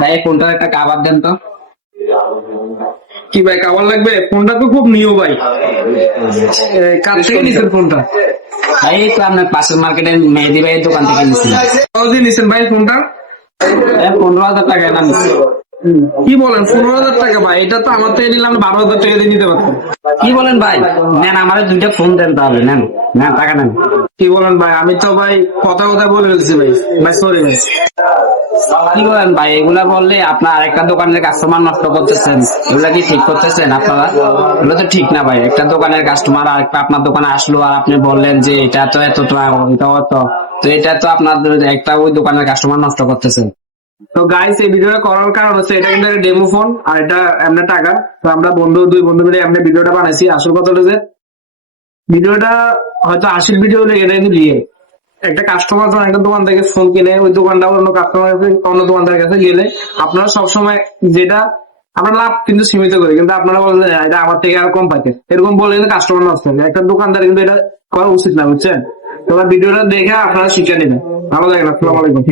ভাই এই ফোনটার একটা কাভার দেন তো। কি ভাই কাভার লাগবে? ফোনটা তো খুব নিউ ভাই। কার থেকে নিছেন ফোনটা? ভাই এই তো আপনার পাশের মার্কেটের মেহেদি ভাইয়ের দোকান থেকে নিয়েছিলাম। কত দিয়ে নিছেন ভাই ফোনটা? 15,000 টাকা এলাম নিচ্ছি। কি বলেন 15,000 টাকা ভাই? এটা তো আমার থেকে নিলাম 12,000 টাকা দিয়ে নিতে পারতাম। কি বলেন ভাই? নেন আমাদের 2টা ফোন দেন তাহলে, নেন নেন টাকা নেন। কি বলেন ভাই? আমি তো ভাই কথা কথা বলে ফেলছি ভাই। ভাই সরি ভাই। কি বলেন ভাই? এগুলা বললে আপনার আরেকটা দোকানের কাস্টমার নষ্ট করতেছেন, এগুলা কি ঠিক করতেছেন আপনারা? এগুলো তো ঠিক না ভাই। একটা দোকানের কাস্টমার আরেকটা আপনার দোকানে আসলো আর আপনি বললেন যে এটা তো এত টাকা, এটা অত, তো এটা তো আপনার একটা ওই দোকানের কাস্টমার নষ্ট করতেছেন। তো গাইস এই ভিডিওটা করার কারণ হচ্ছে এটা কিন্তু একটা ডেমো ফোন আর এটা এমনি টাকা। তো আমরা দুই বন্ধু মিলে এমনি ভিডিওটা বানাইছি। আসল কথা হলো যে ভিডিওটা হয়তো 80 ভিডিও হলে এটা কিন্তু রিয়েল। একটা কাস্টমার যখন একটা দোকান থেকে ফোন কিনে ওই দোকানটা অন্য কাস্টমার অন্য দোকানদারের কাছে গেলে আপনারা সবসময় যেটা আমরা লাভ কিন্তু সীমিত করি, কিন্তু আপনারা বলেন যে, এটা আমার থেকে আর কম পাইছে, এরকম বলে কিন্তু কাস্টমার নষ্ট হবে। একটা দোকানদার কিন্তু এটা করা উচিত না, বুঝছেন? তোমার ভিডিওটা দেখে আপনারা শিক্ষা নেবেন। ভালো থাকেন, আসসালামু আলাইকুম।